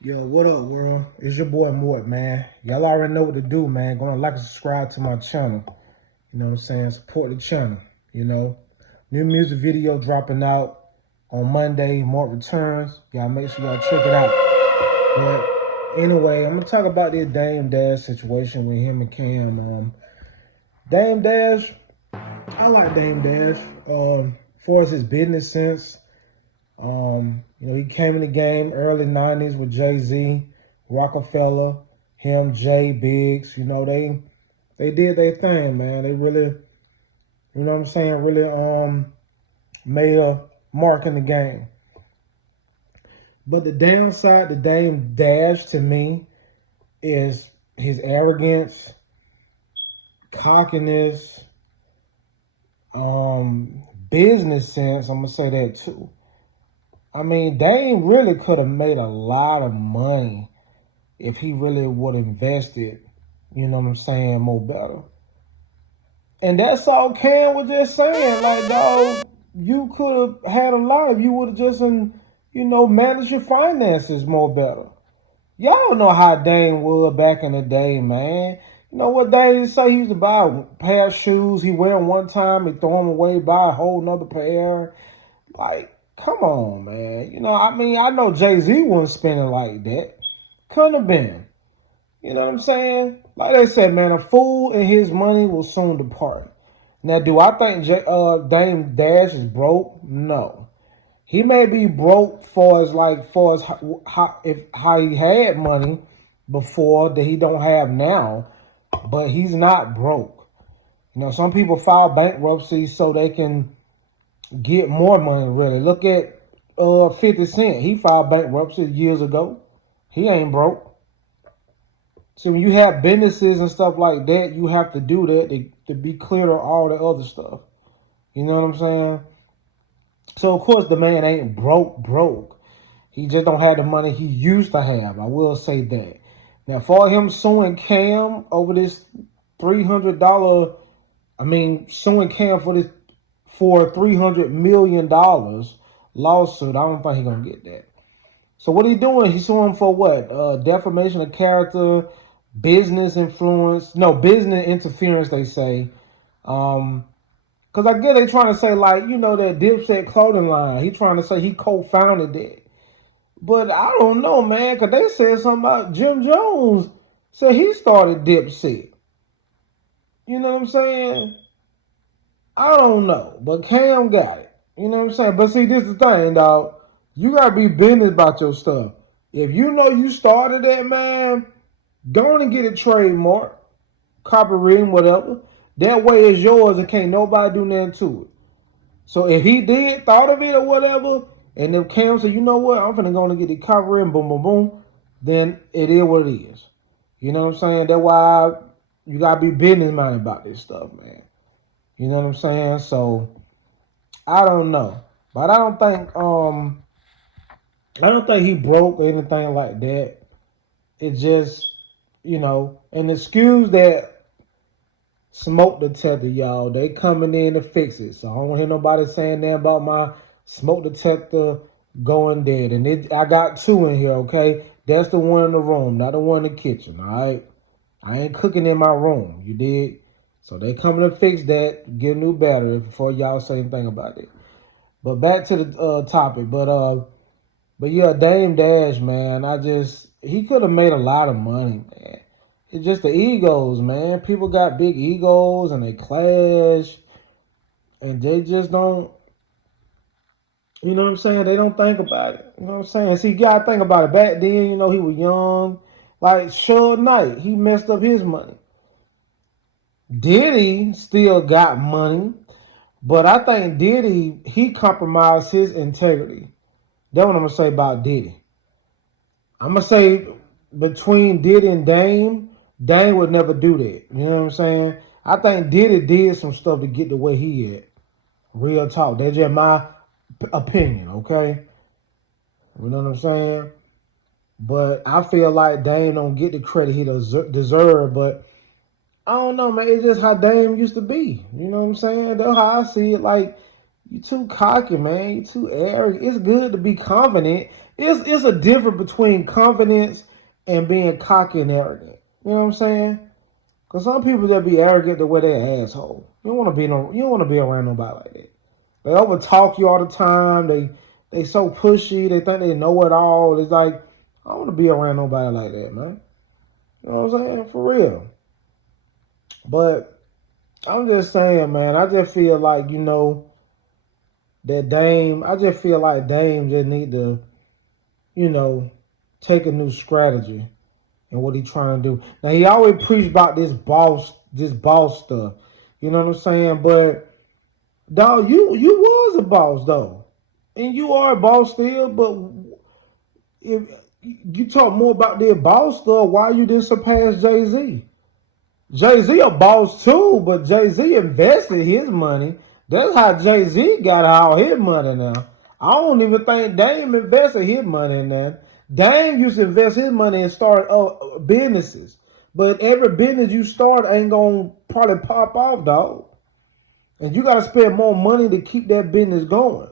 Yo, what up, world? It's your boy Mort, man. Y'all already know what to do, man. Go and like and subscribe to my channel. You know what I'm saying? Support the channel, you know. New music video dropping out on Monday. Mort returns. Y'all make sure y'all check it out. But anyway, I'm going to talk about this Dame Dash situation with him and Cam. Dame Dash, I like Dame Dash. As far as his business sense, he came in the game early 90s with Jay-Z, Rockefeller, him, Jay, Biggs. They did their thing, man. They really, really made a mark in the game. But the downside to Dame Dash to me is his arrogance, cockiness, business sense. I'm gonna say that too. I mean, Dame really could have made a lot of money if he really would have invested, more better. And that's all Cam was just saying. Like, dog, you could have had a lot if you would have just, managed your finances more better. Y'all know how Dame was back in the day, man. You know what Dame say? He used to buy a pair of shoes. He wear them one time, he throw them away, buy a whole nother pair. Like, come on, man. I know Jay-Z wasn't spending like that. Couldn't have been. You know what I'm saying? Like they said, man, a fool and his money will soon depart. Now, do I think Dame Dash is broke? No. He may be broke for how he had money before that he don't have now, but he's not broke. Some people file bankruptcy so they can get more money, really. Look at 50 Cent. He filed bankruptcy years ago. He ain't broke. See, when you have businesses and stuff like that, you have to do that to be clear to all the other stuff. You know what I'm saying? So, of course, the man ain't broke. He just don't have the money he used to have. I will say that. Now, for him suing Cam over this $300, suing Cam for $300 million lawsuit, I don't think he's going to get that. So what he doing? He's suing for what? Defamation of character, business interference, they say. Because I guess they trying to say, that Dipset clothing line. He trying to say he co-founded that. But I don't know, man, because they said something about Jim Jones. So he started Dipset. You know what I'm saying? I don't know. But Cam got it. You know what I'm saying? But see, this is the thing, dog. You got to be business about your stuff. If you know you started that, man, go on and get a trademark, copyright, whatever. That way it's yours and can't nobody do nothing to it. So if he thought of it or whatever, and if Cam said, you know what, I'm finna go on and get the copyright and boom, boom, boom, then it is what it is. You know what I'm saying? That's why you got to be business minded about this stuff, man. You know what I'm saying? So, I don't know. But I don't think he broke or anything like that. It just, and excuse that smoke detector, y'all. They coming in to fix it. So I don't want to hear nobody saying that about my smoke detector going dead. And I got two in here, okay? That's the one in the room, not the one in the kitchen, all right? I ain't cooking in my room, you did? So they coming to fix that, get a new battery before y'all say anything about it. But back to the topic. But yeah, Dame Dash, man, he could have made a lot of money, man. It's just the egos, man. People got big egos and they clash. And they just don't, you know what I'm saying? They don't think about it. You know what I'm saying? See, you got to think about it. Back then, he was young. Like Suge Knight, he messed up his money. Diddy still got money. But I think Diddy, he compromised his integrity. That's what I'm going to say about Diddy. I'm going to say between Diddy and Dame would never do that. You know what I'm saying? I think Diddy did some stuff to get the way he at. Real talk. That's just my opinion, okay? You know what I'm saying? But I feel like Dame don't get the credit he deserve. But I don't know, man. It's just how Dame used to be. You know what I'm saying? That's how I see it. Like, you too cocky, man. You too arrogant. It's good to be confident. It's a difference between confidence and being cocky and arrogant. You know what I'm saying? Because some people that be arrogant the way they're asshole. You don't want to be you don't want to be around nobody like that. They over talk you all the time. They so pushy. They think they know it all. It's like, I don't want to be around nobody like that, man. You know what I'm saying? For real. But I'm just saying, man, I just feel like, that Dame, I just feel like Dame just need to, take a new strategy and what he trying to do. Now, he always preach about this boss stuff. You know what I'm saying? But, dog, you was a boss, though. And you are a boss still, but if you talk more about their boss stuff, why you didn't surpass Jay-Z? Jay-Z a boss too, but Jay-Z invested his money. That's how Jay-Z got all his money now. I don't even think Dame invested his money in that. Dame used to invest his money and start businesses. But every business you start ain't going to probably pop off, dog. And you got to spend more money to keep that business going.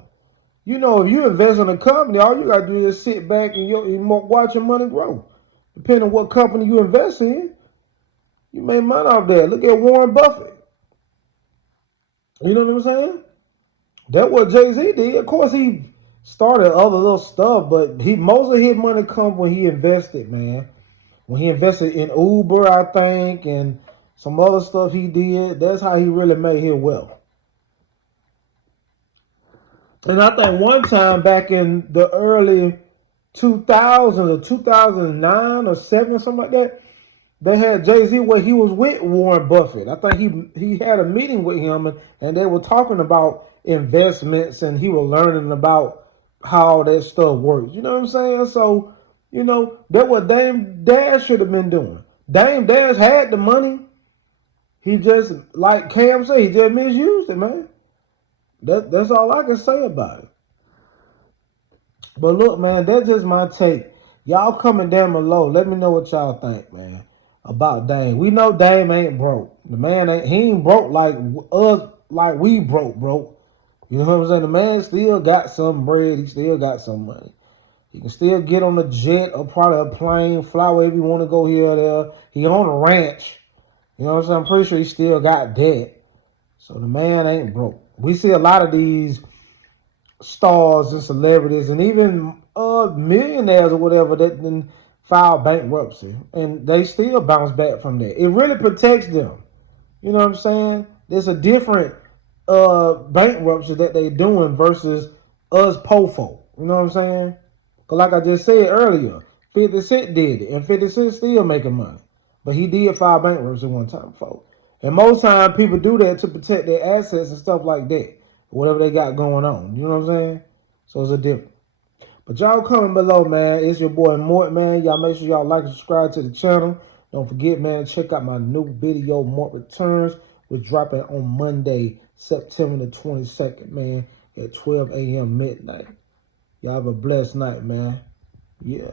If you invest in a company, all you got to do is sit back and watch your money grow. Depending on what company you invest in. You made money off that. Look at Warren Buffett. You know what I'm saying? That's what Jay-Z did. Of course, he started other little stuff, but most of his money comes when he invested, man. When he invested in Uber, I think, and some other stuff he did. That's how he really made his wealth. And I think one time back in the early 2000s or 2009 or 7 or something like that, they had Jay-Z where he was with Warren Buffett. I think he had a meeting with him and they were talking about investments and he was learning about how that stuff works. You know what I'm saying? So, that's what Dame Dash should have been doing. Dame Dash had the money. He just, like Cam said, he just misused it, man. That's all I can say about it. But look, man, that's just my take. Y'all comment down below. Let me know what y'all think, man, about Dame. We know Dame ain't broke. The man ain't broke like us, like we broke. You know what I'm saying? The man still got some bread. He still got some money. He can still get on a jet or probably a plane, fly wherever you want to go here or there. He on a ranch. You know what I'm saying? I'm pretty sure he still got that. So the man ain't broke. We see a lot of these stars and celebrities and even millionaires or whatever that then file bankruptcy and they still bounce back from that. It really protects them. You know what I'm saying? There's a different bankruptcy that they doing versus us po folk. You know what I'm saying? Because like I just said earlier, 50 Cent did it and 50 Cent still making money. But he did file bankruptcy one time, folks. And most time people do that to protect their assets and stuff like that. Whatever they got going on. You know what I'm saying? So it's a difference. But y'all comment below, man. It's your boy Mort, man. Y'all make sure y'all like and subscribe to the channel. Don't forget, man, check out my new video, Mort Returns. We're dropping on Monday, September the 22nd, man, at 12 a.m. midnight. Y'all have a blessed night, man. Yeah.